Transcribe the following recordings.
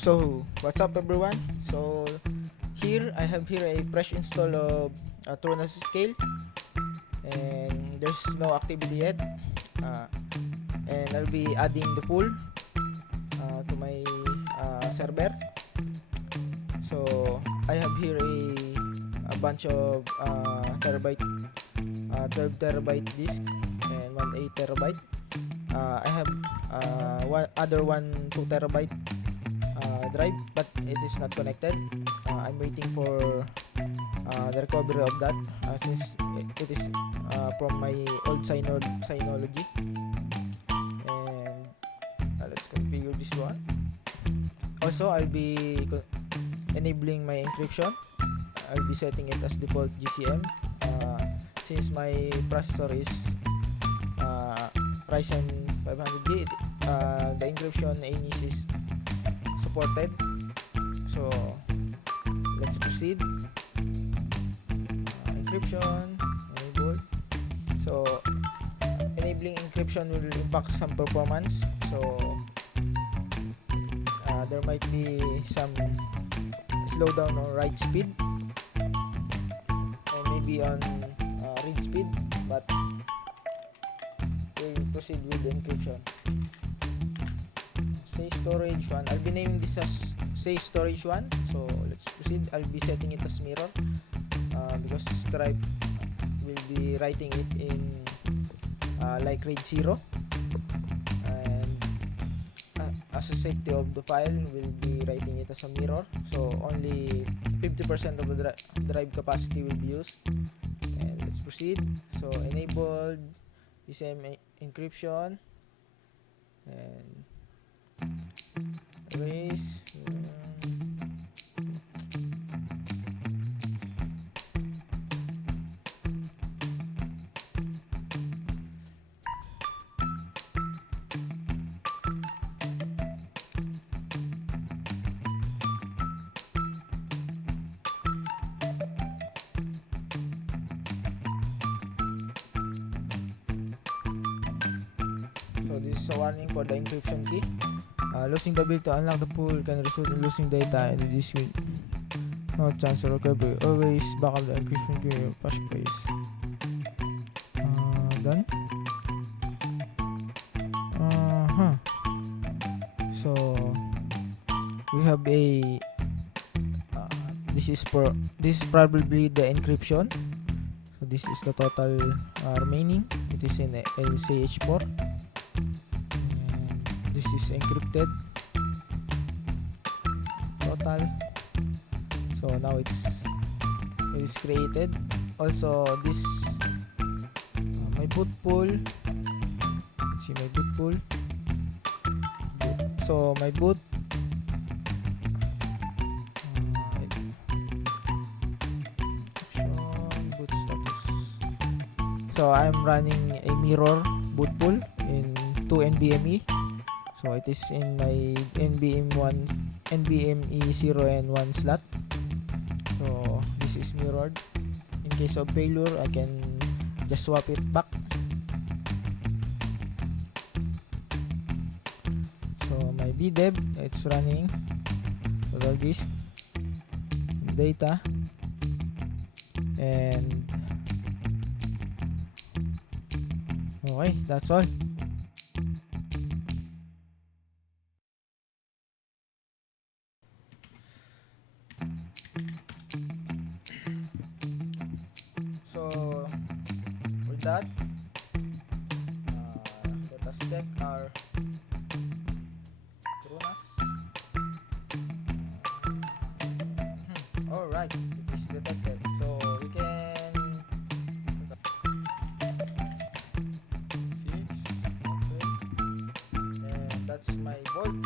So what's up everyone? So here I have here a fresh install of TrueNAS Scale, and there's no activity yet, uh, and I'll be adding the pool to my server. So I have here a bunch of terabyte 12 terabyte disk and one 8 terabyte. I have one 2 terabyte drive, but it is not connected. I'm waiting for the recovery of that, since it is from my old Synology. And let's configure this one. Also, I'll be enabling my encryption. I'll be setting it as default GCM, since my processor is Ryzen 500G. The encryption ANIS is supported. So let's proceed. Encryption enabled. So enabling encryption will impact some performance. So there might be some slowdown on write speed and maybe on read speed, but we'll proceed with the encryption. Say storage 1. I'll be naming this as say storage 1. So let's proceed. I'll be setting it as mirror, because scribe will be writing it in like RAID 0, and as a safety of the file, we'll be writing it as a mirror. So only 50% of the drive capacity will be used. And let's proceed. So enabled GCM encryption and erase. So this is a warning for the encryption key. Losing the ability to unlock the pool can result in losing data, and this will no chance of recovery. Always back up the encryption key in your passphrase. Done. So we have a this is probably the encryption. So this is the total remaining. It is in LCH4. This is encrypted total. So now it is created. Also this my boot pool. Let's see my boot pool. So my boot boot status. So I'm running a mirror boot pool in 2 NVMe. So it is in my NVMe 0 and 1 slot. So this is mirrored. In case of failure, I can just swap it back. So my VDEV, it's running total disk, data, and okay, that's all. So with that, let us check our TrueNAS. Alright, it is detected. So we can 6, okay, and that's my bolt.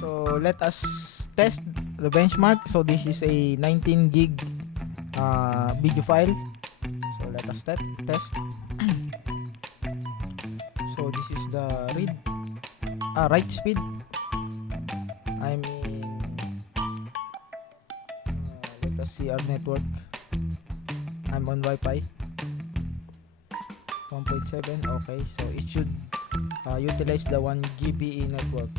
So let us test the benchmark. So this is a 19 gig video file. So let us test. So this is the write speed. I'm in let us see our network. I'm on Wi-Fi. 1.7. Okay, so it should utilize the 1 GBE network.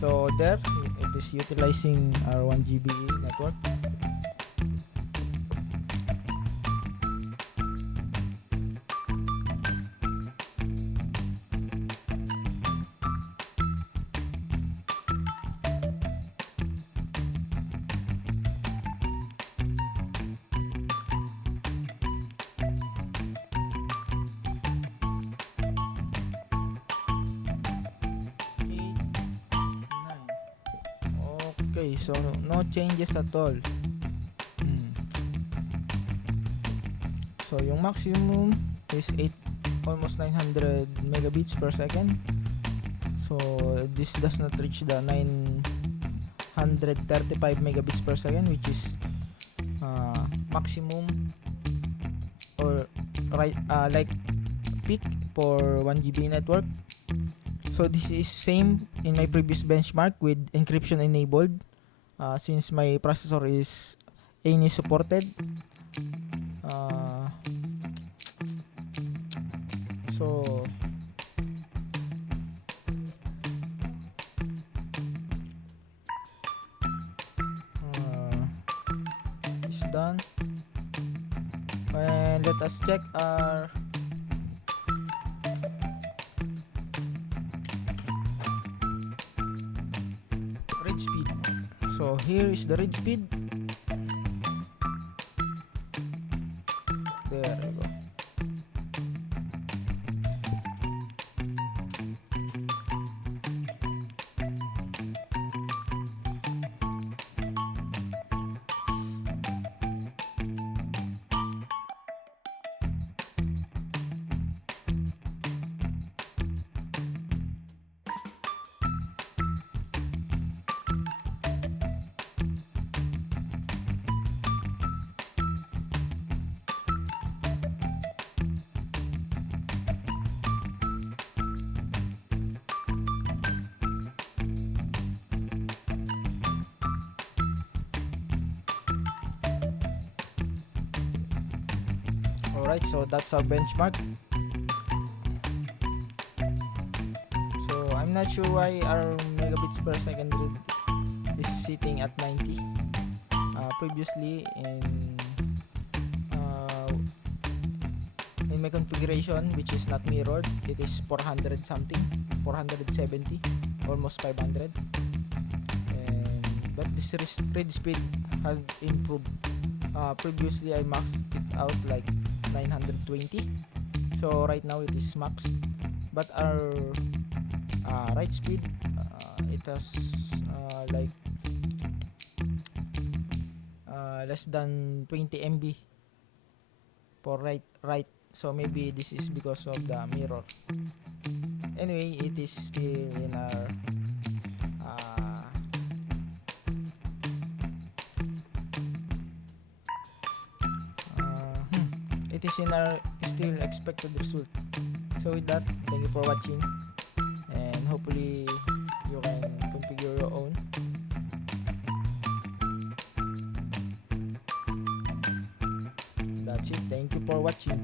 So there it is utilizing our 1 GBE network. Okay, so no changes at all. So yung maximum is almost 900 megabits per second. So this does not reach the 935 megabits per second, which is maximum or like peak for 1 GB network. So this is same in my previous benchmark with encryption enabled, since my processor is ANI supported. So it's done, and let us check our read speed. So here is the read speed. There we go. Alright, so that's our benchmark. So I'm not sure why our megabits per second read is sitting at 90. Previously in my configuration, which is not mirrored, it is 400 something, 470, almost 500. But this read speed has improved. Previously I maxed it out like 920, so right now it is maxed, but our write speed, it has like less than 20 MB for write, so maybe this is because of the mirror. Anyway, it is still in our it is in our still expected result. So with that, thank you for watching, and hopefully you can configure your own. That's it. Thank you for watching.